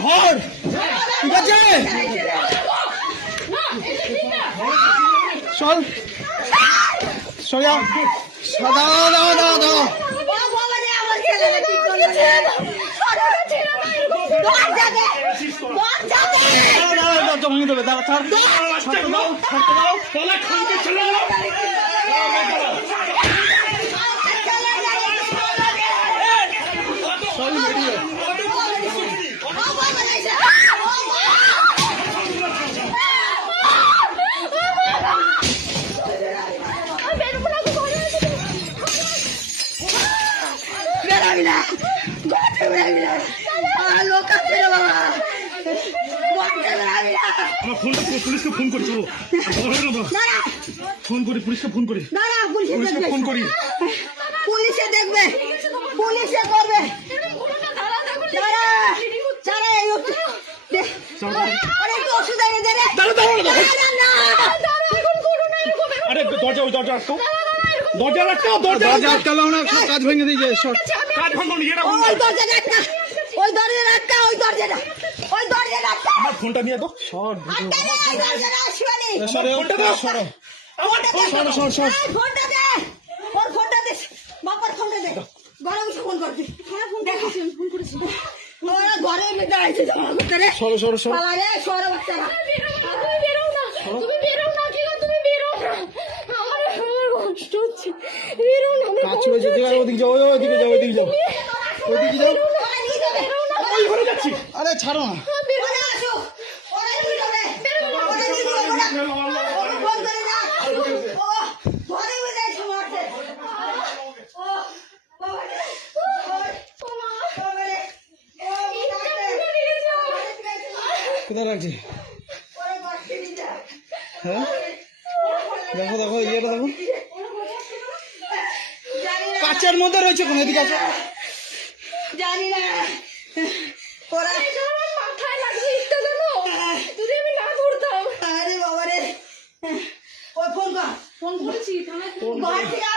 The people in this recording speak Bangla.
ঘর ঠিক আছে চল সোজা দাদা দাদা দাদা ভাঙে দেবে দাদা পুলিশকে ফোন করি ফোন করি পুলিশকে ফোন করি ফোন করি পুলিশে দেখবে পুলিশে করবে আরে দরজা ওই দরজা আটকাও দরজা আটকাও দরজা আটকালাও না কাজ ভেঙে দিয়ে যায় কাজ ভাঙো নি এটা ওই দরজা আটকা ওই দরজা আটকা ওই দরজাটা ওই দরজা আটকা আমার ফোনটা নিয়ে দাও সর ফোনটা দাও সরো ফোনটা দে ওর ফোনটা দে বাবার ফোনটা দে ঘরে বসে ফোন করছি ফোন করেছি ওরা ঘরে দাঁড়াইছে জমা করতে রে সরো পালা রে সরো বাচ্চারা তুমি বেরো না কি গো তুমি বেরো না আমার কষ্ট হচ্ছে বেরো না আমি কাজ চলে যেতে ওদিকে যাও ওদিকে যাও ওই ঘরে যাচ্ছি আরে ছাড়ো না ওরা আসো ওরা নিয়ে যাবে ওরা নিয়ে যাবে ফোন করে না ঘরে বসে মারছে ও বাবা রে কোথায় রাখছি হ্যাঁ দেখো ইয়েটা দেখো কাচের মধ্যে রয়েছে কোন এদিকে আছে জানি না ওরা মাথায় লাগছে ইচ্ছা জানো যদি আমি না করতাম আরে বাবা রে ওই ফোন করেছি ফোন করেছি থানায় ঘর থেকে